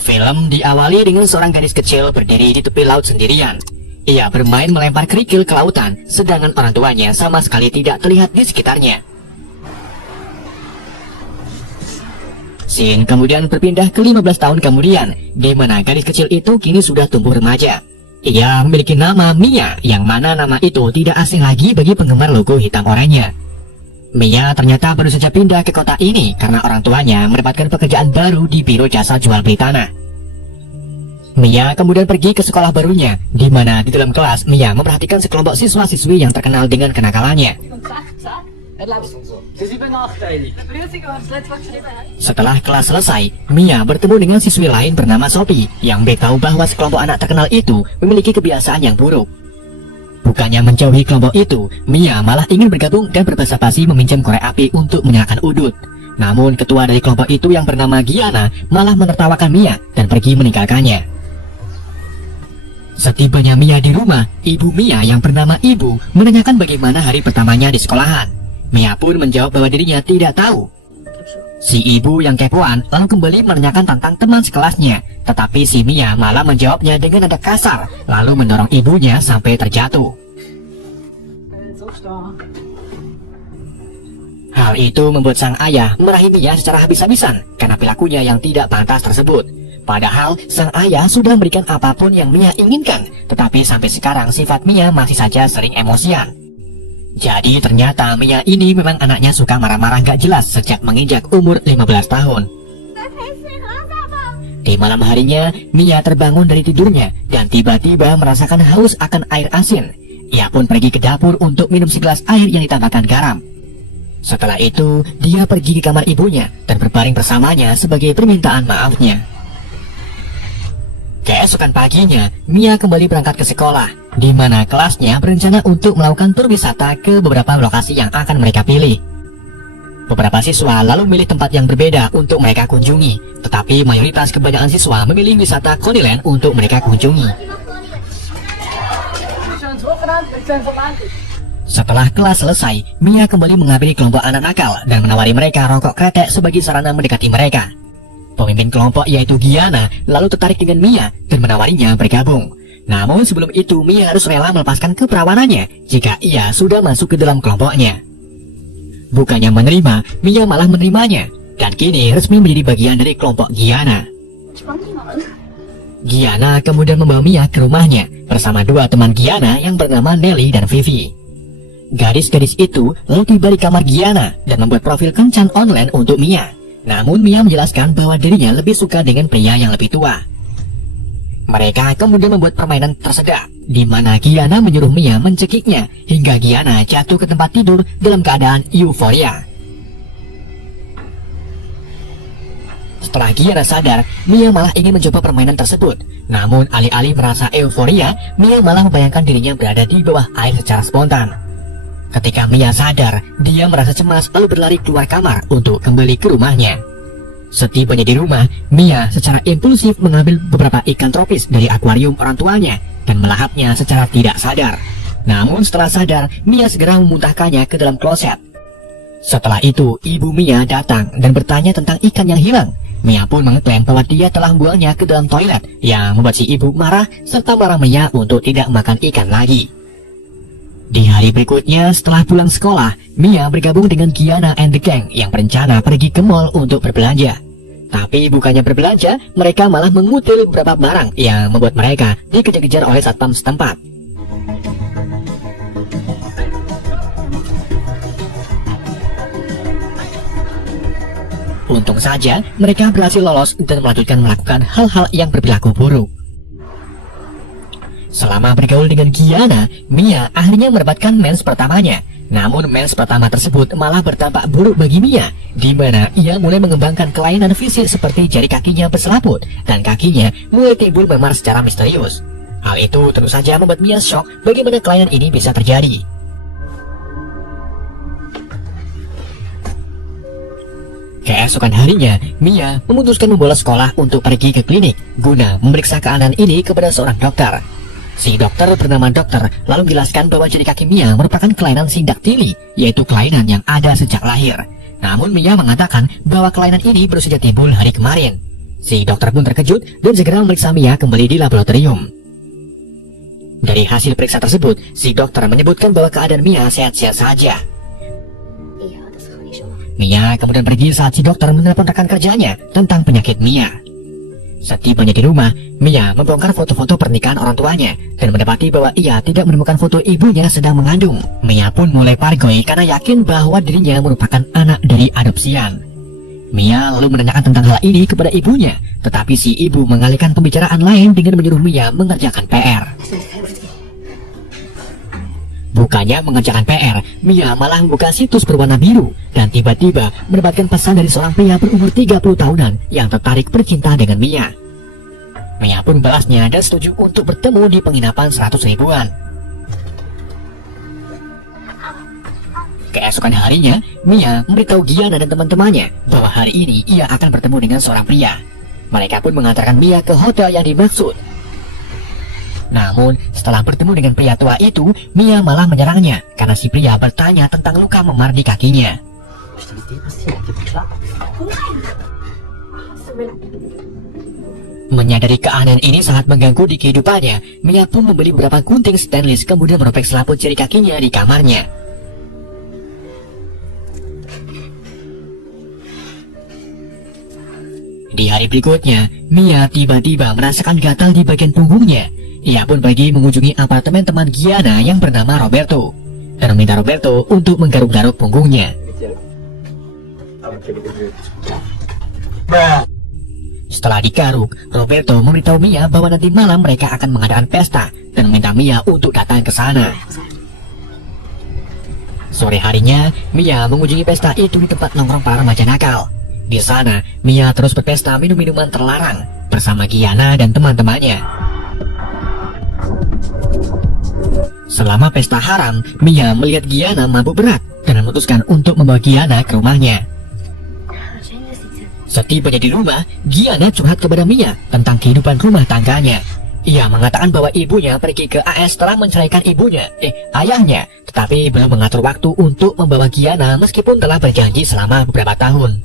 Film diawali dengan seorang gadis kecil berdiri di tepi laut sendirian. Ia bermain melempar kerikil ke lautan, sedangkan orang tuanya sama sekali tidak terlihat di sekitarnya. Scene kemudian berpindah ke 15 tahun kemudian, di mana gadis kecil itu kini sudah tumbuh remaja. Ia memiliki nama Mia, yang mana nama itu tidak asing lagi bagi penggemar logo hitam oranye. Mia ternyata baru saja pindah ke kota ini karena orang tuanya mendapatkan pekerjaan baru di biro jasa jual beli tanah. Mia kemudian pergi ke sekolah barunya, di mana di dalam kelas Mia memperhatikan sekelompok siswa-siswi yang terkenal dengan kenakalannya. Setelah kelas selesai, Mia bertemu dengan siswi lain bernama Sophie yang tahu bahwa sekelompok anak terkenal itu memiliki kebiasaan yang buruk. Bukannya menjauhi kelompok itu, Mia malah ingin bergabung dan berbasa-basi meminjam korek api untuk menyalakan udut. Namun ketua dari kelompok itu yang bernama Giana malah menertawakan Mia dan pergi meninggalkannya. Setibanya Mia di rumah, ibu Mia yang bernama Ibu menanyakan bagaimana hari pertamanya di sekolahan. Mia pun menjawab bahwa dirinya tidak tahu. Si ibu yang kepoan lalu kembali menanyakan tentang teman sekelasnya, tetapi si Mia malah menjawabnya dengan nada kasar, lalu mendorong ibunya sampai terjatuh. Hal itu membuat sang ayah marahi Mia secara habis-habisan karena perilakunya yang tidak pantas tersebut. Padahal sang ayah sudah memberikan apapun yang Mia inginkan, tetapi sampai sekarang sifat Mia masih saja sering emosian. Jadi ternyata Mia ini memang anaknya suka marah-marah gak jelas sejak menginjak umur 15 tahun. Di malam harinya, Mia terbangun dari tidurnya dan tiba-tiba merasakan haus akan air asin. Ia pun pergi ke dapur untuk minum segelas air yang ditambahkan garam. Setelah itu, dia pergi ke kamar ibunya dan berbaring bersamanya sebagai permintaan maafnya. Keesokan paginya, Mia kembali berangkat ke sekolah, di mana kelasnya berencana untuk melakukan tur wisata ke beberapa lokasi yang akan mereka pilih. Beberapa siswa lalu memilih tempat yang berbeda untuk mereka kunjungi, tetapi mayoritas kebanyakan siswa memilih wisata Coneyland untuk mereka kunjungi. Setelah kelas selesai, Mia kembali menghampiri kelompok anak nakal dan menawari mereka rokok kretek sebagai sarana mendekati mereka. Pemimpin kelompok yaitu Giana lalu tertarik dengan Mia dan menawarinya bergabung. Namun sebelum itu Mia harus rela melepaskan keperawanannya jika ia sudah masuk ke dalam kelompoknya. Bukannya menerima, Mia malah menerimanya dan kini resmi menjadi bagian dari kelompok Giana. Giana kemudian membawa Mia ke rumahnya bersama dua teman Giana yang bernama Nelly dan Vivi. Gadis-gadis itu lalu tiba di kamar Giana dan membuat profil kencan online untuk Mia. Namun Mia menjelaskan bahwa dirinya lebih suka dengan pria yang lebih tua. Mereka kemudian membuat permainan tersedak, di mana Giana menyuruh Mia mencekiknya hingga Giana jatuh ke tempat tidur dalam keadaan euforia. Setelah Giana sadar, Mia malah ingin mencoba permainan tersebut. Namun alih-alih merasa euforia, Mia malah membayangkan dirinya berada di bawah air secara spontan. Ketika Mia sadar, dia merasa cemas lalu berlari keluar kamar untuk kembali ke rumahnya. Setibanya di rumah, Mia secara impulsif mengambil beberapa ikan tropis dari akuarium orang tuanya dan melahapnya secara tidak sadar. Namun setelah sadar, Mia segera memuntahkannya ke dalam kloset. Setelah itu, ibu Mia datang dan bertanya tentang ikan yang hilang. Mia pun mengklaim bahwa dia telah membuangnya ke dalam toilet, yang membuat si ibu marah serta marah Mia untuk tidak makan ikan lagi. Di hari berikutnya, setelah pulang sekolah, Mia bergabung dengan Giana and the Gang yang berencana pergi ke mall untuk berbelanja. Tapi bukannya berbelanja, mereka malah mengutil beberapa barang yang membuat mereka dikejar-kejar oleh satpam setempat. Untung saja, mereka berhasil lolos dan melanjutkan melakukan hal-hal yang berperilaku buruk. Selama bergaul dengan Giana, Mia akhirnya mendapatkan mens pertamanya. Namun mens pertama tersebut malah berdampak buruk bagi Mia, di mana ia mulai mengembangkan kelainan fisik seperti jari kakinya berselaput dan kakinya mulai timbul memar secara misterius. Hal itu tentu saja membuat Mia shock bagaimana kelainan ini bisa terjadi. Keesokan harinya, Mia memutuskan membolos sekolah untuk pergi ke klinik guna memeriksa keadaan ini kepada seorang dokter. Si dokter bernama dokter lalu menjelaskan bahwa jari kaki Mia merupakan kelainan sindaktili, yaitu kelainan yang ada sejak lahir. Namun Mia mengatakan bahwa kelainan ini baru saja timbul hari kemarin. Si dokter pun terkejut dan segera memeriksa Mia kembali di laboratorium. Dari hasil periksa tersebut, si dokter menyebutkan bahwa keadaan Mia sehat-sehat saja. Mia kemudian pergi saat si dokter menelepon rekan kerjanya tentang penyakit Mia. Setibanya di rumah, Mia membongkar foto-foto pernikahan orang tuanya dan mendapati bahwa ia tidak menemukan foto ibunya sedang mengandung. Mia pun mulai pargoi karena yakin bahwa dirinya merupakan anak dari adopsian. Mia lalu menanyakan tentang hal ini kepada ibunya, tetapi si ibu mengalihkan pembicaraan lain dengan menyuruh Mia mengerjakan PR. Bukannya mengerjakan PR, Mia malah membuka situs berwarna biru dan tiba-tiba mendapatkan pesan dari seorang pria berumur 30 tahunan yang tertarik bercinta dengan Mia. Mia pun membalasnya dan setuju untuk bertemu di penginapan 100 ribuan. Keesokan harinya, Mia memberitahu Giana dan teman-temannya bahwa hari ini ia akan bertemu dengan seorang pria. Mereka pun mengantarkan Mia ke hotel yang dimaksud. Namun, setelah bertemu dengan pria tua itu, Mia malah menyerangnya karena si pria bertanya tentang luka memar di kakinya. Menyadari keanehan ini sangat mengganggu di kehidupannya, Mia pun membeli beberapa gunting stainless kemudian merobek selaput jari kakinya di kamarnya. Di hari berikutnya, Mia tiba-tiba merasakan gatal di bagian punggungnya. Ia pun pergi mengunjungi apartemen teman Giana yang bernama Roberto dan meminta Roberto untuk menggaruk-garuk punggungnya. Setelah digaruk, Roberto memberitahu Mia bahwa nanti malam mereka akan mengadakan pesta dan meminta Mia untuk datang ke sana. Sore harinya, Mia mengunjungi pesta itu di tempat nongkrong para remaja nakal. Di sana, Mia terus berpesta minum minuman terlarang bersama Giana dan teman-temannya. Selama pesta haram, Mia melihat Giana mabuk berat dan memutuskan untuk membawa Giana ke rumahnya. Setibanya di rumah, Giana curhat kepada Mia tentang kehidupan rumah tangganya. Ia mengatakan bahwa ibunya pergi ke AS setelah menceraikan ayahnya, tetapi belum mengatur waktu untuk membawa Giana meskipun telah berjanji selama beberapa tahun.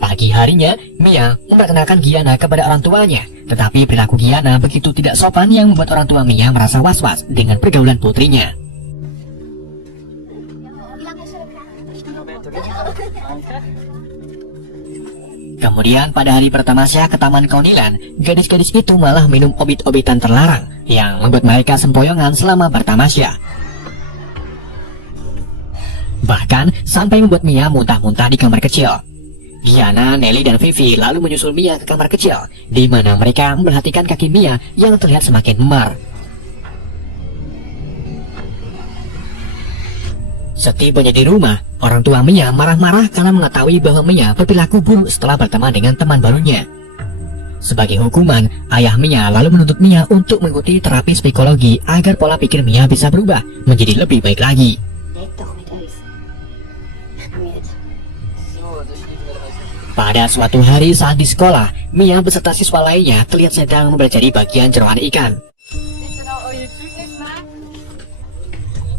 Pagi harinya, Mia memperkenalkan Giana kepada orang tuanya, tetapi perilaku Giana begitu tidak sopan yang membuat orang tua Mia merasa was-was dengan pergaulan putrinya. Kemudian pada hari pertama saya ke Taman Kaunilan, gadis-gadis itu malah minum obat-obatan terlarang yang membuat mereka sempoyongan selama bertamasya. Bahkan sampai membuat Mia muntah-muntah di kamar kecil. Giana, Nelly, dan Vivi lalu menyusul Mia ke kamar kecil, di mana mereka memperhatikan kaki Mia yang terlihat semakin memar. Setibanya di rumah, orang tua Mia marah-marah karena mengetahui bahwa Mia berperilaku buruk setelah berteman dengan teman barunya. Sebagai hukuman, ayah Mia lalu menuntut Mia untuk mengikuti terapi psikologi agar pola pikir Mia bisa berubah menjadi lebih baik lagi. Pada suatu hari saat di sekolah, Mia beserta siswa lainnya terlihat sedang mempelajari bagian jeroan ikan.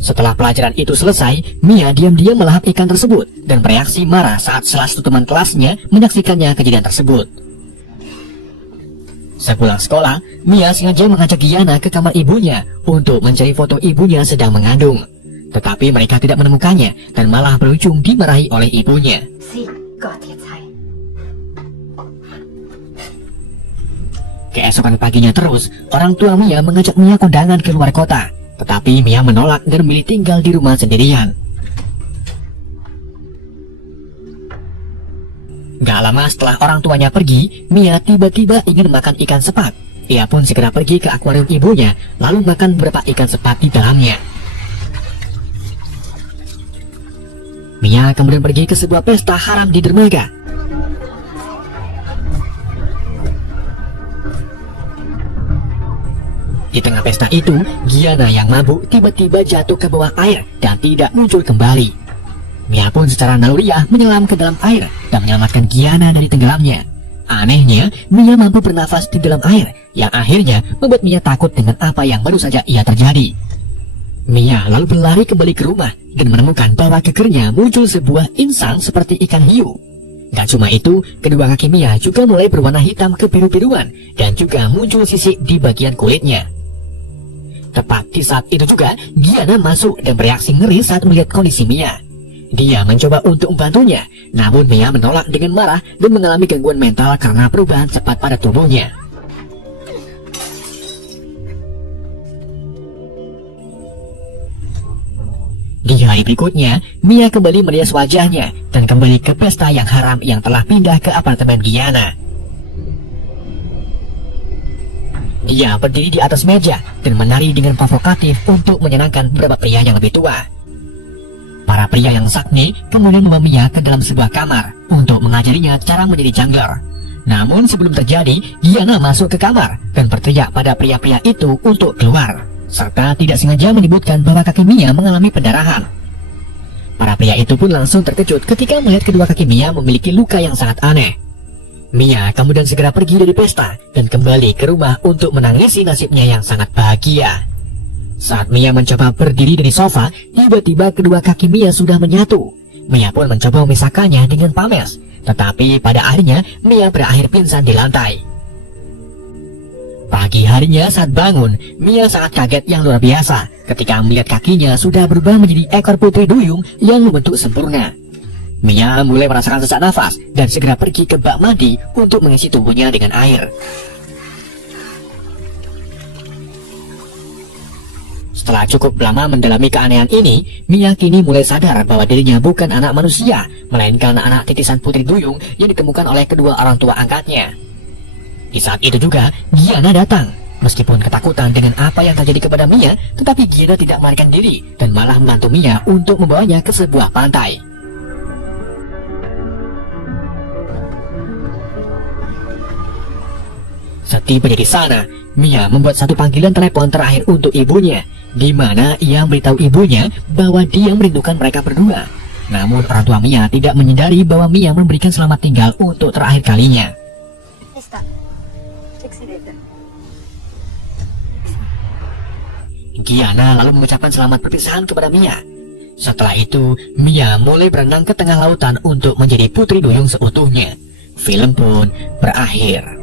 Setelah pelajaran itu selesai, Mia diam-diam melahap ikan tersebut dan bereaksi marah saat salah satu teman kelasnya menyaksikannya kejadian tersebut. Sepulang sekolah, Mia sengaja mengajak Giana ke kamar ibunya untuk mencari foto ibunya sedang mengandung. Tetapi mereka tidak menemukannya dan malah berujung dimarahi oleh ibunya. Keesokan paginya terus, orang tua Mia mengajak Mia kondangan ke luar kota. Tetapi Mia menolak dan memilih tinggal di rumah sendirian. Gak lama setelah orang tuanya pergi, Mia tiba-tiba ingin makan ikan sepat. Ia pun segera pergi ke akuarium ibunya, lalu makan beberapa ikan sepat di dalamnya. Mia kemudian pergi ke sebuah pesta haram di dermaga. Di tengah pesta itu, Giana yang mabuk tiba-tiba jatuh ke bawah air dan tidak muncul kembali. Mia pun secara naluriah menyelam ke dalam air dan menyelamatkan Giana dari tenggelamnya. Anehnya, Mia mampu bernafas di dalam air, yang akhirnya membuat Mia takut dengan apa yang baru saja ia terjadi. Mia lalu berlari kembali ke rumah dan menemukan bahwa kekernya muncul sebuah insan seperti ikan hiu. Gak cuma itu, kedua kaki Mia juga mulai berwarna hitam kebiru-biruan dan juga muncul sisik di bagian kulitnya. Tepat di saat itu juga, Giana masuk dan bereaksi ngeri saat melihat kondisi Mia. Dia mencoba untuk membantunya, namun Mia menolak dengan marah dan mengalami gangguan mental karena perubahan cepat pada tubuhnya. Di hari berikutnya, Mia kembali merias wajahnya dan kembali ke pesta yang haram yang telah pindah ke apartemen Giana. Dia berdiri di atas meja dan menari dengan provokatif untuk menyenangkan beberapa pria yang lebih tua. Para pria yang sakti kemudian membawa Mia ke dalam sebuah kamar untuk mengajarinya cara menjadi jungler. Namun sebelum terjadi, Giana masuk ke kamar dan berteriak pada pria-pria itu untuk keluar, serta tidak sengaja menyebutkan bahwa kaki Mia mengalami pendarahan. Para pria itu pun langsung terkejut ketika melihat kedua kaki Mia memiliki luka yang sangat aneh. Mia kemudian segera pergi dari pesta dan kembali ke rumah untuk menangisi nasibnya yang sangat bahagia. Saat Mia mencoba berdiri dari sofa, tiba-tiba kedua kaki Mia sudah menyatu. Mia pun mencoba memisahkannya dengan pames, tetapi pada akhirnya Mia berakhir pingsan di lantai. Pagi harinya saat bangun, Mia sangat kaget yang luar biasa ketika melihat kakinya sudah berubah menjadi ekor putri duyung yang membentuk sempurna. Mia mulai merasakan sesak nafas dan segera pergi ke bak mandi untuk mengisi tubuhnya dengan air. Setelah cukup lama mendalami keanehan ini, Mia kini mulai sadar bahwa dirinya bukan anak manusia, melainkan anak titisan putri duyung yang ditemukan oleh kedua orang tua angkatnya. Di saat itu juga, Giana datang. Meskipun ketakutan dengan apa yang terjadi kepada Mia, tetapi Giana tidak melarikan diri dan malah membantu Mia untuk membawanya ke sebuah pantai. Setiba di sana, Mia membuat satu panggilan telepon terakhir untuk ibunya, di mana ia memberitahu ibunya bahwa dia merindukan mereka berdua. Namun orang tua Mia tidak menyadari bahwa Mia memberikan selamat tinggal untuk terakhir kalinya. Giana lalu mengucapkan selamat perpisahan kepada Mia. Setelah itu, Mia mulai berenang ke tengah lautan untuk menjadi putri duyung seutuhnya. Film pun berakhir.